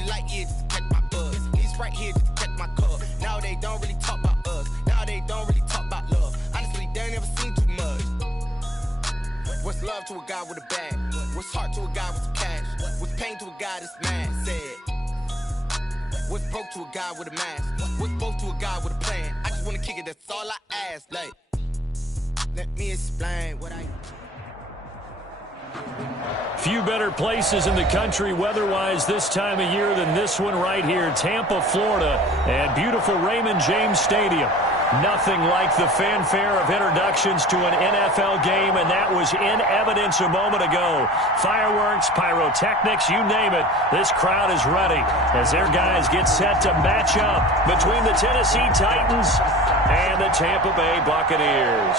need a light year just to catch my buzz. These right here just to catch my cup. Now they don't really talk about us. Now they don't really talk about love. Honestly, they ain't never seen too much. What's love to a guy with a bag? What's heart to a guy with some cash? What's pain to a guy that's mad? Said. What's broke to a guy with a mask? What's both to a guy with a plan? I just wanna kick it, that's all I ask. Like, let me explain what I... Few better places in the country weather-wise this time of year than this one right here, Tampa, Florida, at beautiful Raymond James Stadium. Nothing like the fanfare of introductions to an NFL game, and that was in evidence a moment ago. Fireworks, pyrotechnics, you name it. This crowd is ready as their guys get set to match up between the Tennessee Titans and the Tampa Bay Buccaneers.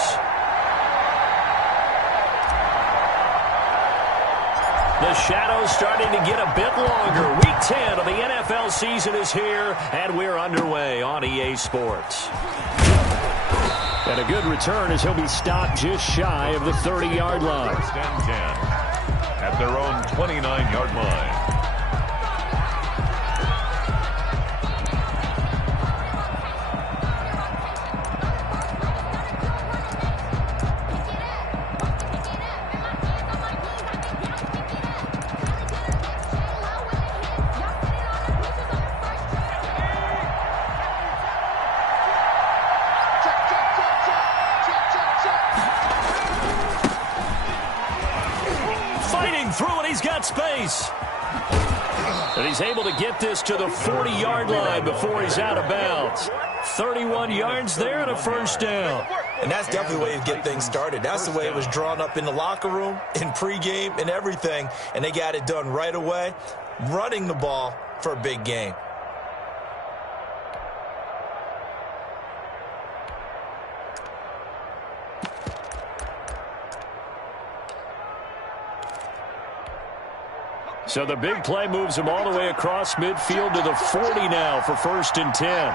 The shadow's starting to get a bit longer. Week 10 of the NFL season is here, and we're underway on EA Sports. And a good return as he'll be stopped just shy of the 30-yard line. First and 10 at their own 29-yard line. Space. And he's able to get this to the 40-yard line before he's out of bounds. 31 yards there and a first down. And that's definitely the way to get things started. That's the way it was drawn up in the locker room, in pregame, and everything. And they got it done right away, running the ball for a big game. So the big play moves him all the way across midfield to the 40 now for first and 10.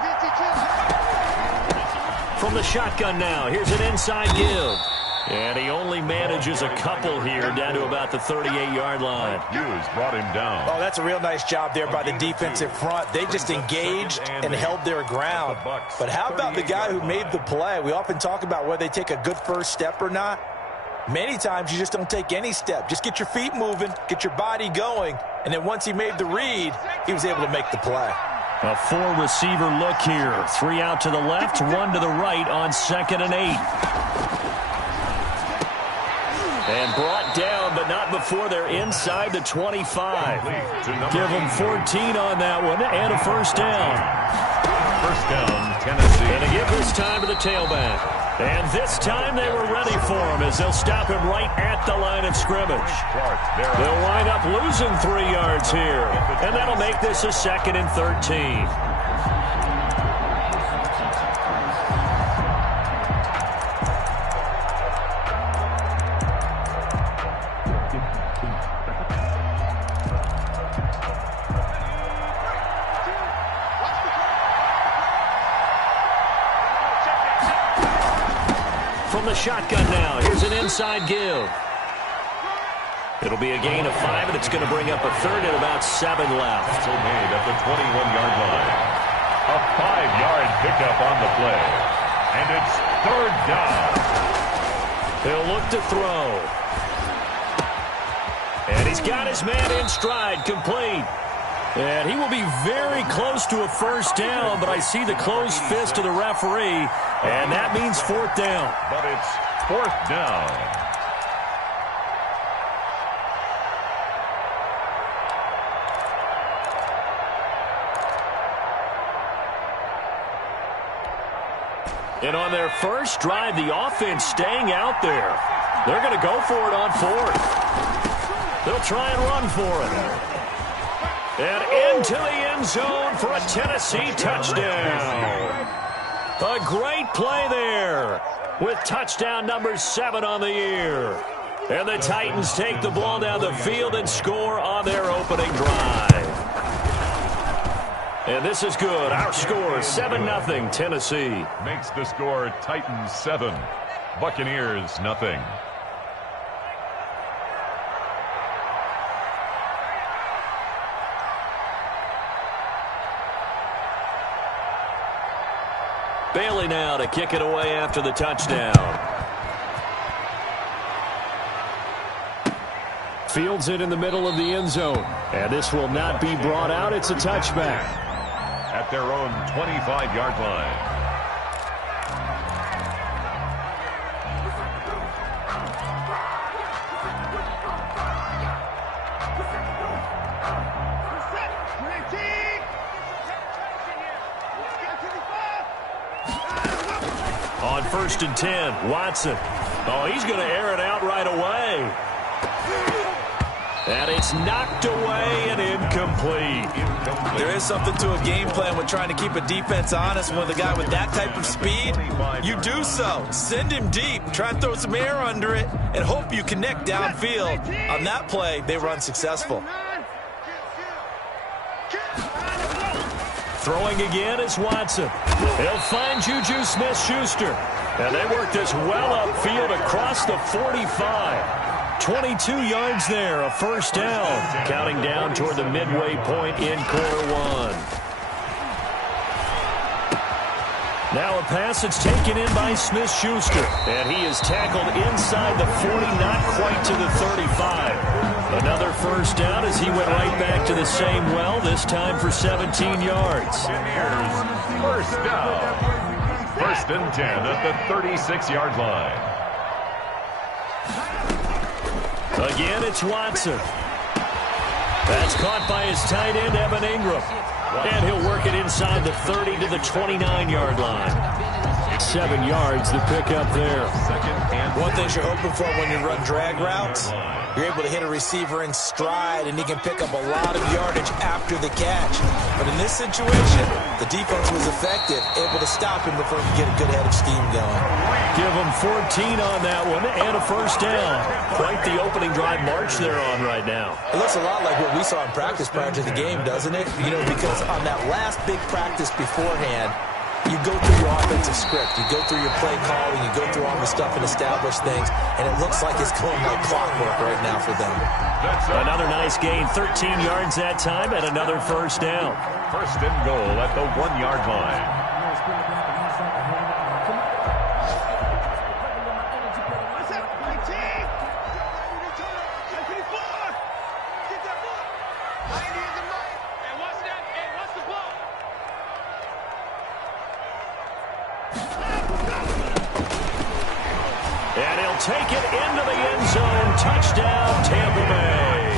From the shotgun now, here's an inside give. And he only manages a couple here down to about the 38-yard line. Hughes brought him down. Oh, that's a real nice job there by the defensive front. They just engaged and held their ground. But how about the guy who made the play? We often talk about whether they take a good first step or not. Many times you just don't take any step. Just get your feet moving, get your body going, and then once he made the read, he was able to make the play. A four-receiver look here. 3 out to the left, 1 to the right on 2nd and 8. And brought down, but not before they're inside the 25. Give them 14 on that one, and a first down. First down, Tennessee. And a give this time to the tailback. And this time they were ready for him as they'll stop him right at the line of scrimmage. They'll wind up losing 3 yards here. And that'll make this a 2nd and 13. The shotgun now. Here's an inside give. It'll be a gain of 5, and it's going to bring up a third and about 7 left. So made at the 21-yard line. A 5-yard pickup on the play. And it's third down. He'll look to throw. And he's got his man in stride, complete. And he will be very close to a first down, but I see the closed fist of the referee, and that means 4th down. But it's 4th down. And on their first drive, the offense staying out there. They're going to go for it on 4th. They'll try and run for it. And into the end zone for a Tennessee touchdown. A great play there with touchdown number 7 on the year. And the Titans take the ball down the field and score on their opening drive. And this is good. Our score, 7-0 Tennessee. Makes the score Titans 7, Buccaneers 0. Bailey now to kick it away after the touchdown. Fields it in the middle of the end zone. And this will not be brought out. It's a touchback. At their own 25-yard line. On 1st and 10, Watson. Oh, he's going to air it out right away. And it's knocked away and incomplete. There is something to a game plan with trying to keep a defense honest. With a guy with that type of speed, you do so. Send him deep. Try and throw some air under it and hope you connect downfield. On that play, they were unsuccessful. Throwing again is Watson. He'll find Juju Smith-Schuster. And they work this well upfield across the 45. 22 yards there, a first down. Counting down toward the midway point in quarter one. Now a pass that's taken in by Smith-Schuster. And he is tackled inside the 40, not quite to the 35. Another first down as he went right back to the same well, this time for 17 yards. First down. 1st and 10 at the 36-yard line. Again, it's Watson. That's caught by his tight end, Evan Ingram. And he'll work it inside the 30 to the 29-yard line. 7 yards to pick up there. One thing you're hoping for when you run drag routes, you're able to hit a receiver in stride, and he can pick up a lot of yardage after the catch. But in this situation, the defense was effective, able to stop him before he could get a good head of steam going. Give him 14 on that one and a first down. Quite the opening drive march they're on right now. It looks a lot like what we saw in practice prior to the game, doesn't it? You know, because on that last big practice beforehand, you go through your offensive script, you go through your play calling, you go through all the stuff and establish things, and it looks like it's going like clockwork right now for them. Another nice gain, 13 yards that time, and another first down. 1st and goal at the 1-yard line. Take it into the end zone. Touchdown, Tampa Bay.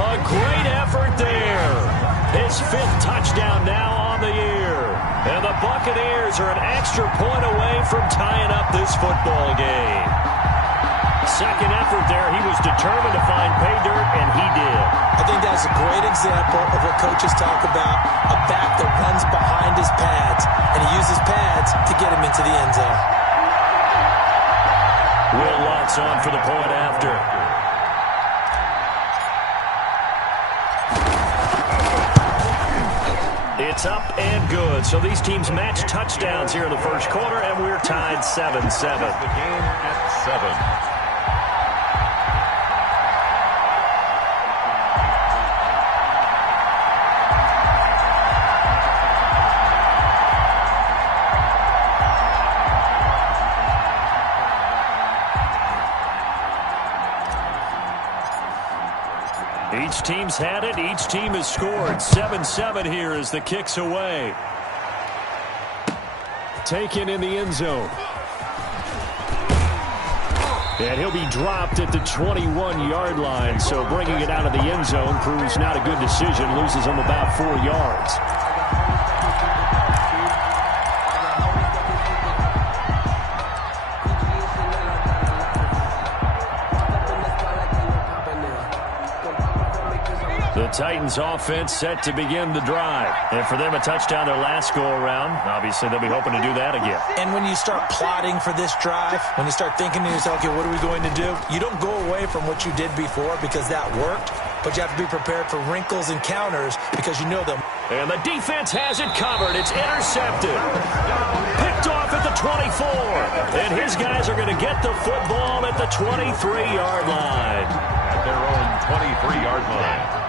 A great effort there. His 5th touchdown now on the year. And the Buccaneers are an extra point away from tying up this football game. Second effort there. He was determined to find pay dirt, and he did. I think that's a great example of what coaches talk about, a back that runs behind his pads, and he uses pads to get him into the end zone. Will Lutz on for the point after. It's up and good. So these teams match touchdowns here in the first quarter, and we're tied 7-7. The game at 7. Each team's had it. Each team has scored. 7-7 here as the kick's away. Taken in the end zone. And he'll be dropped at the 21-yard line. So bringing it out of the end zone proves not a good decision. Loses him about 4 yards. The Titans offense set to begin the drive. And for them, a touchdown their last go-around. Obviously, they'll be hoping to do that again. And when you start plotting for this drive, when you start thinking to yourself, okay, what are we going to do? You don't go away from what you did before because that worked, but you have to be prepared for wrinkles and counters because you know them. And the defense has it covered. It's intercepted. Picked off at the 24. And his guys are going to get the football at the 23-yard line. At their own 23-yard line.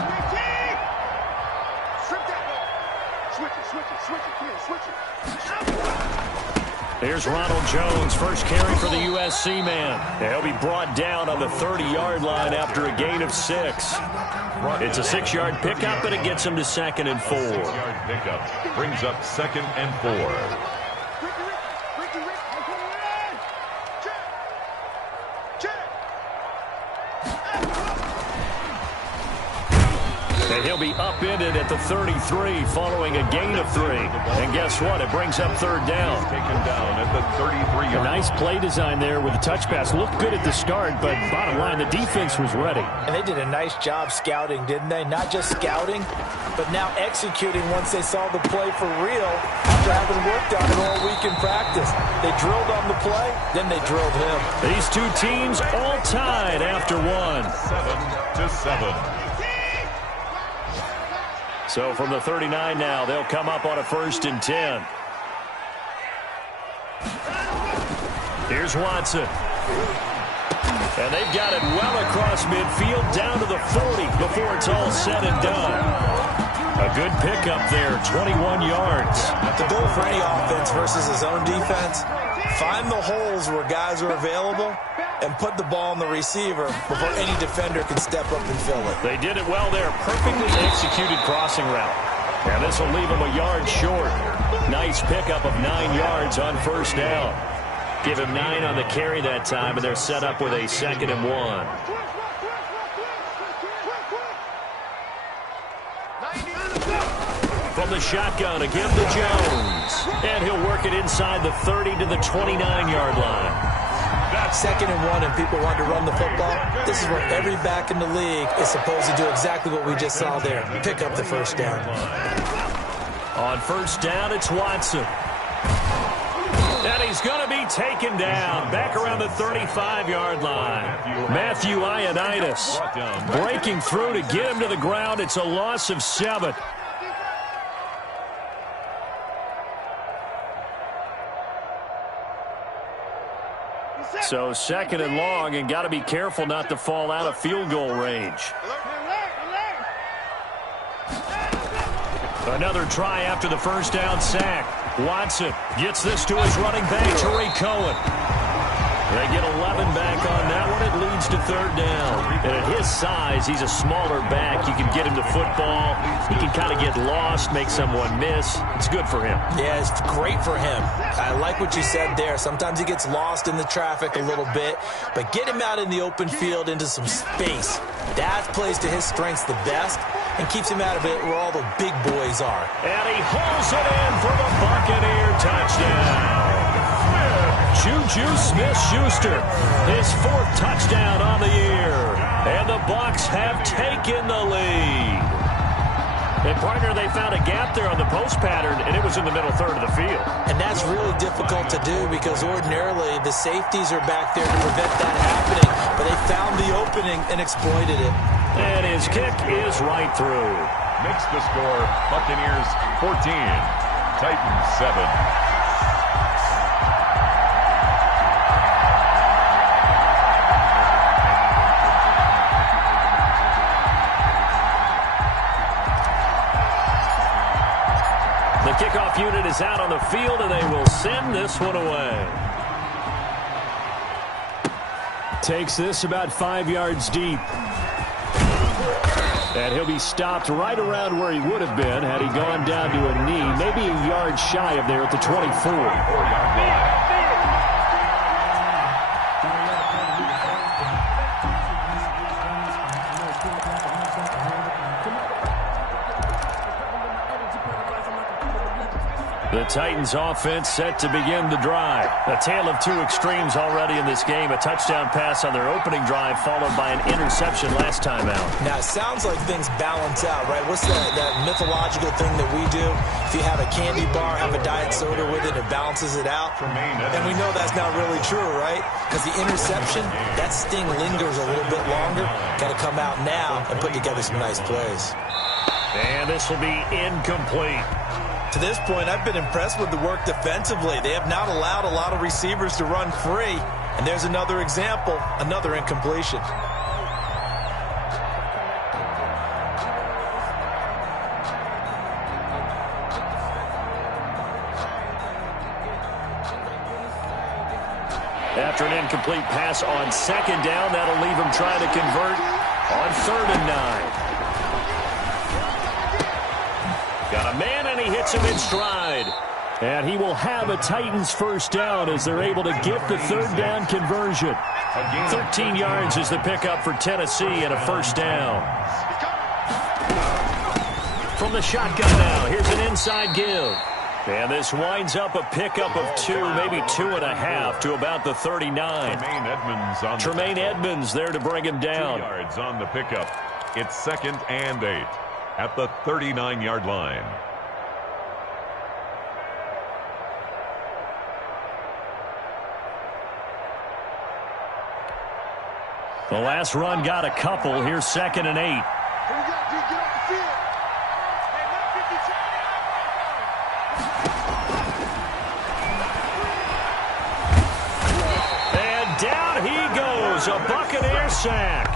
Here's Ronald Jones, first carry for the USC man. He'll be brought down on the 30-yard line after a gain of 6. It's a 6-yard pickup, and it gets him to 2nd and 4. 6-yard pickup brings up 2nd and 4. And he'll be upended at the 33 following a gain of 3. And guess what? It brings up 3rd down. Taken down at the 33-yard line. Nice play design there with the touch pass. Looked good at the start, but bottom line, the defense was ready. And they did a nice job scouting, didn't they? Not just scouting, but now executing once they saw the play for real after having worked on it all week in practice. They drilled on the play, then they drilled him. These two teams all tied after 1. 7-7. So from the 39 now, they'll come up on a 1st and 10. Here's Watson. And they've got it well across midfield down to the 40 before it's all said and done. A good pickup there, 21 yards. The goal for any offense versus his own defense, find the holes where guys are available and put the ball on the receiver before any defender can step up and fill it. They did it well there. Perfectly executed crossing route. And this will leave them a yard short. Nice pickup of 9 yards on 1st down. Give him 9 on the carry that time, and they're set up with a 2nd and 1. From the shotgun again to Jones. And he'll work it inside the 30 to the 29-yard line. 2nd and 1 and people want to run the football. This is where every back in the league is supposed to do exactly what we just saw there. Pick up the 1st down. On 1st down, it's Watson. And he's going to be taken down back around the 35-yard line. Matthew Ioannidis breaking through to get him to the ground. It's a loss of 7. So 2nd and long, and got to be careful not to fall out of field goal range. Another try after the 1st down sack. Watson gets this to his running back, Tariq Cohen. They get 11 back on that one. It leads to 3rd down. And at his size, he's a smaller back. You can get him to football. He can kind of get lost, make someone miss. It's good for him. Yeah, it's great for him. I like what you said there. Sometimes he gets lost in the traffic a little bit, but get him out in the open field into some space. That plays to his strengths the best and keeps him out of it where all the big boys are. And he hauls it in for the Buccaneer touchdown. Juju Smith-Schuster, his 4th touchdown on the year. And the Bucs have taken the lead. And, partner, they found a gap there on the post pattern, and it was in the middle 3rd of the field. And that's really difficult to do because ordinarily the safeties are back there to prevent that happening. But they found the opening and exploited it. And his kick is right through. Makes the score Buccaneers 14, Titans 7. The kickoff unit is out on the field, and they will send this one away. Takes this about 5 yards deep. And he'll be stopped right around where he would have been had he gone down to a knee, maybe a yard shy of there at the 24. 4-yard line. The Titans offense set to begin the drive. A tale of 2 extremes already in this game. A touchdown pass on their opening drive followed by an interception last time out. Now, it sounds like things balance out, right? What's that mythological thing that we do? If you have a candy bar, have a diet soda with it, it balances it out. And we know that's not really true, right? Because the interception, that sting lingers a little bit longer. Got to come out now and put together some nice plays. And this will be incomplete. To this point, I've been impressed with the work defensively. They have not allowed a lot of receivers to run free. And there's another example, another incompletion. After an incomplete pass on second down, that'll leave him trying to convert on 3rd and 9. Got a man, and he hits him in stride. And he will have a Titans first down as they're able to get the 3rd down conversion. 13 yards is the pickup for Tennessee and a first down. From the shotgun now, here's an inside give. And this winds up a pickup of 2, maybe 2.5 to about the 39. Tremaine Edmonds there to bring him down. 2 yards on the pickup. It's 2nd and 8 at the 39-yard line. The last run got a couple. Here's 2nd and 8. And down he goes. A Buccaneer sack.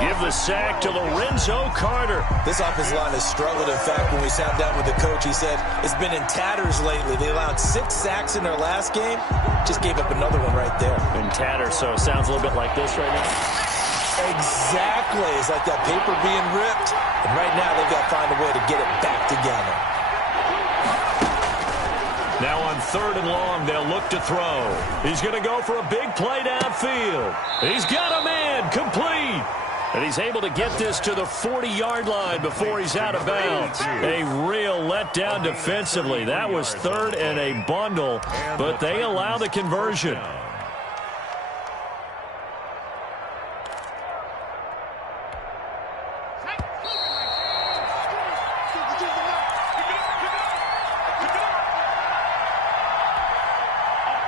Give the sack to Lorenzo Carter. This offensive line has struggled. In fact, when we sat down with the coach, he said it's been in tatters lately. They allowed 6 sacks in their last game. Just gave up another one right there. In tatters, so it sounds a little bit like this right now. Exactly. It's like that paper being ripped. And right now, they've got to find a way to get it back together. Now on 3rd and long, they'll look to throw. He's going to go for a big play downfield. He's got a man complete. And he's able to get this to the 40-yard line before he's out of bounds. A real letdown defensively. That was 3rd and a bundle, but they allow the conversion.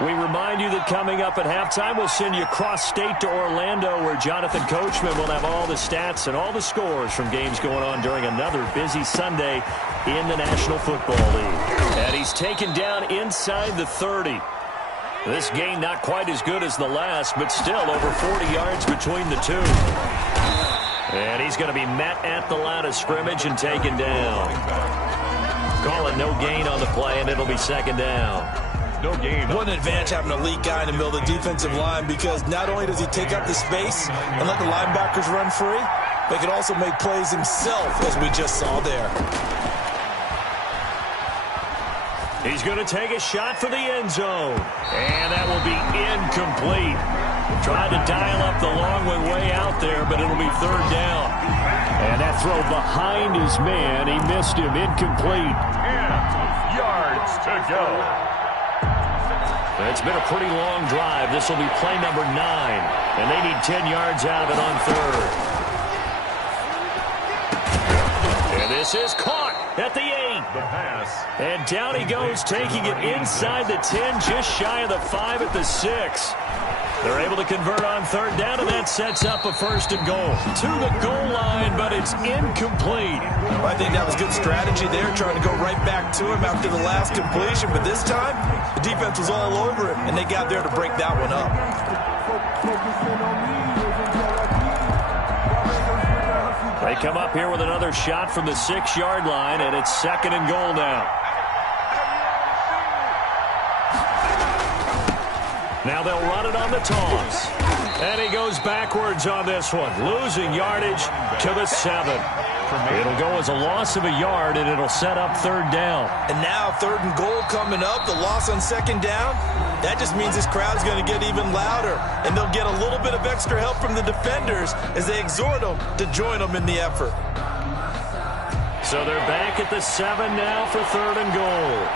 We remind you that coming up at halftime, we'll send you cross-state to Orlando, where Jonathan Coachman will have all the stats and all the scores from games going on during another busy Sunday in the National Football League. And he's taken down inside the 30. This game not quite as good as the last, but still over 40 yards between the two. And he's going to be met at the line of scrimmage and taken down. Calling no gain on the play, and it'll be 2nd down. No gain. What an advantage having a elite guy in the middle of the defensive line, because not only does he take up the space and let the linebackers run free, but he can also make plays himself, as we just saw there. He's going to take a shot for the end zone. And that will be incomplete. Tried to dial up the long way out there, but it'll be 3rd down. And that throw behind his man, he missed him, incomplete. And yards to go. It's been a pretty long drive. This will be play number 9. And they need 10 yards out of it on 3rd. And this is caught at the 8. The pass. And down he goes, taking it inside the 10, just shy of the 5 at the 6. They're able to convert on 3rd down, and that sets up a 1st and goal. To the goal line, but it's incomplete. Well, I think that was good strategy there, trying to go right back to him after the last completion. But this time, the defense was all over him, and they got there to break that one up. They come up here with another shot from the 6-yard line, and it's 2nd and goal now. Now they'll run it on the toss. And he goes backwards on this one, losing yardage to the 7. It'll go as a loss of a yard, and it'll set up 3rd down. And now 3rd and goal coming up, the loss on 2nd down. That just means this crowd's going to get even louder, and they'll get a little bit of extra help from the defenders as they exhort them to join them in the effort. So they're back at the 7 now for 3rd and goal.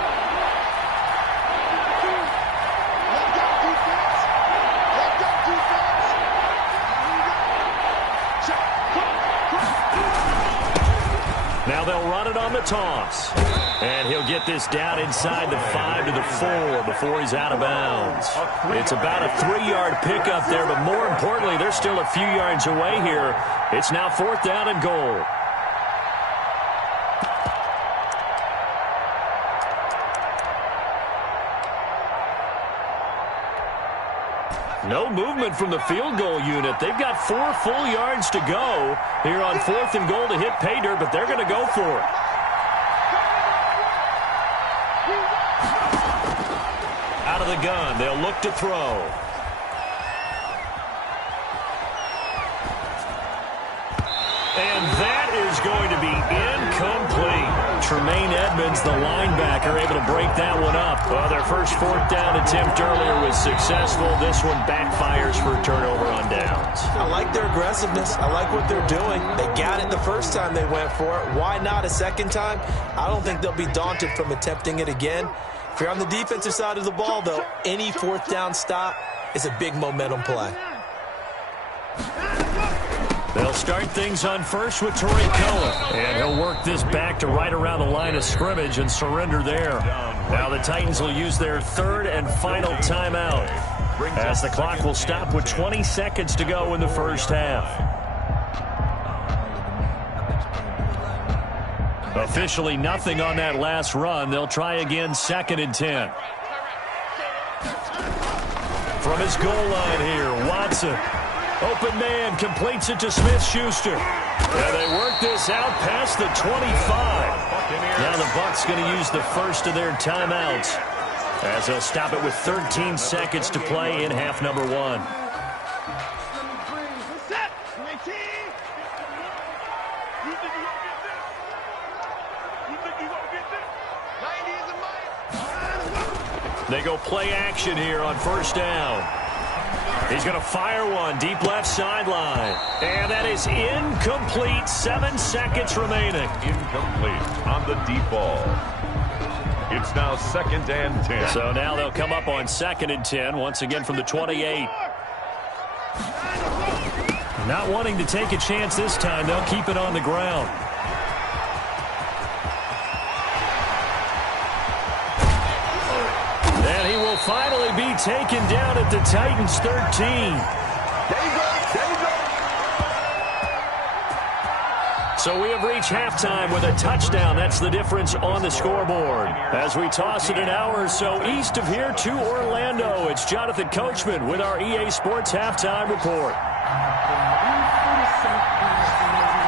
Now they'll run it on the toss. And he'll get this down inside the 5 to the 4 before he's out of bounds. It's about a 3-yard pickup there, but more importantly, they're still a few yards away here. It's now 4th down and goal. No movement from the field goal unit. They've got 4 full yards to go here on 4th and goal to hit pay dirt, but they're going to go for it. Out of the gun, they'll look to throw. And that is going to be incomplete. Tremaine Edmonds, the linebacker, able to break that one up. Well, their first fourth down attempt earlier was successful. This one backfires for a turnover on downs. I like their aggressiveness. I like what they're doing. They got it the first time they went for it. Why not a second time? I don't think they'll be daunted from attempting it again. If you're on the defensive side of the ball, though, any fourth down stop is a big momentum play. They'll start things on first with Torrey Cohen. And he'll work this back to right around the line of scrimmage and surrender there. Now the Titans will use their third and final timeout, as the clock will stop with 20 seconds to go in the first half. Officially nothing on that last run. They'll try again, 2nd and 10. From his goal line here, Watson. Open man, completes it to Smith-Schuster. And they work this out past the 25. Now the Bucs going to use the first of their timeouts, as they'll stop it with 13 seconds to play in half number 1. They go play action here on first down. He's going to fire one deep left sideline. And that is incomplete. 7 seconds remaining. Incomplete on the deep ball. It's now 2nd and 10. So now they'll come up on 2nd and 10, once again from the 28. Not wanting to take a chance this time, they'll keep it on the ground. And he will finally be taken down at the Titans' 13. So we have reached halftime with a touchdown. That's the difference on the scoreboard. As we toss it an hour or so east of here to Orlando, it's Jonathan Coachman with our EA Sports Halftime Report.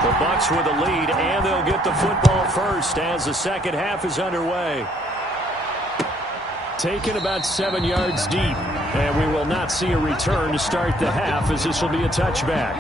The Bucs with the lead, and they'll get the football first as the second half is underway. Taken about 7 yards deep, and we will not see a return to start the half, as this will be a touchback.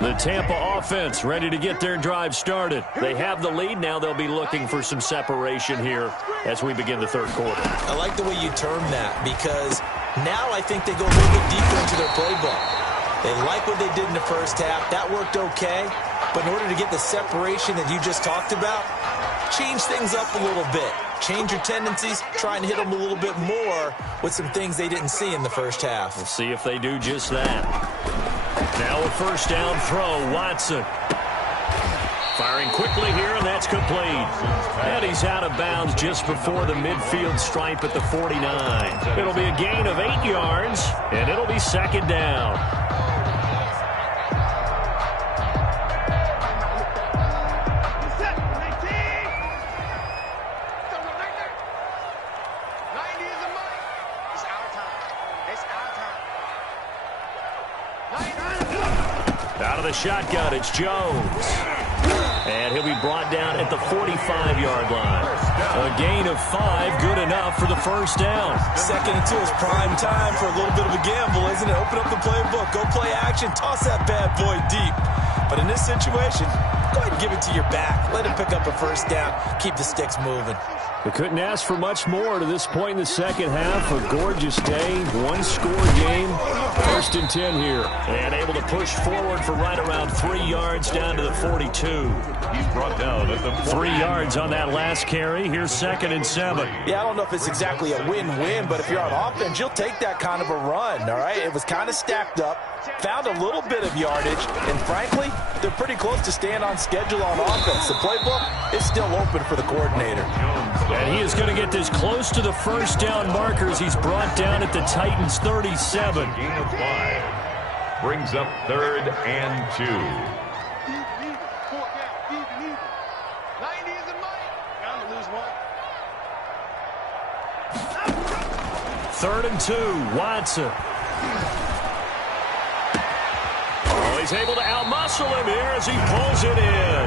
The Tampa offense ready to get their drive started. They have the lead. Now they'll be looking for some separation here as we begin the third quarter. I like the way you term that, because now I think they go a little bit deeper into their playbook. They like what they did in the first half. That worked okay. But in order to get the separation that you just talked about, change things up a little bit. Change your tendencies. Try and hit them a little bit more with some things they didn't see in the first half. We'll see if they do just that. Now a first down throw, Watson. Firing quickly here, and that's complete. And he's out of bounds just before the midfield stripe at the 49. It'll be a gain of 8 yards, and it'll be second down. Out of the shotgun, it's Jones. And he'll be brought down at the 45-yard line. A gain of 5, good enough for the first down. 2nd and 2 is prime time for a little bit of a gamble, isn't it? Open up the playbook, go play action, toss that bad boy deep. But in this situation, go ahead and give it to your back. Let him pick up a first down, keep the sticks moving. They couldn't ask for much more to this point in the second half. A gorgeous day, one-score game. 1st and 10 here. And able to push forward for right around 3 yards down to the 42. He's brought down at the 3 yards on that last carry. Here's 2nd and 7. Yeah, I don't know if it's exactly a win-win, but if you're on offense, you'll take that kind of a run, all right? It was kind of stacked up, found a little bit of yardage, and frankly, they're pretty close to staying on schedule on offense. The playbook is still open for the coordinator. And he is going to get this close to the first down markers. He's brought down at the Titans' 37. gain of 5. Brings up 3rd and 2. 3rd and 2, Watson. he's able to outmuscle him here as he pulls it in.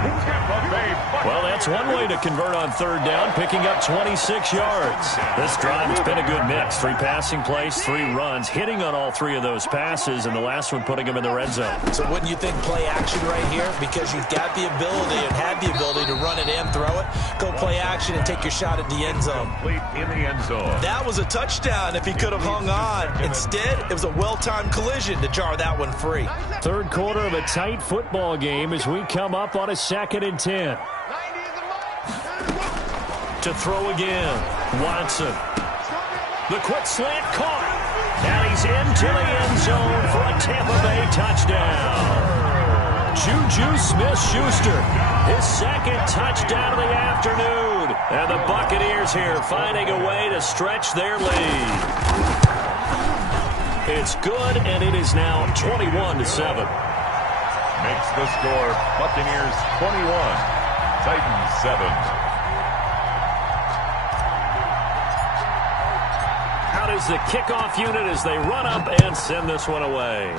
Well, that's one way to convert on third down, picking up 26 yards. This drive has been a good mix. 3 passing plays, 3 runs, hitting on all 3 of those passes, and the last one putting him in the red zone. So wouldn't you think play action right here? Because you've got the ability and had the ability to run it and throw it. Go play action and take your shot at the end zone. In the end zone. That was a touchdown if he could have hung on. Instead, it was a well-timed collision to jar that one free. Third quarter of a tight football game as we come up on a 2nd and 10. To throw again, Watson. The quick slant caught. And he's into the end zone for a Tampa Bay touchdown. Juju Smith-Schuster, his 2nd touchdown of the afternoon. And the Buccaneers here finding a way to stretch their lead. It's good, and it is now 21-7. Makes the score Buccaneers 21, Titans 7. Out is the kickoff unit as they run up and send this one away.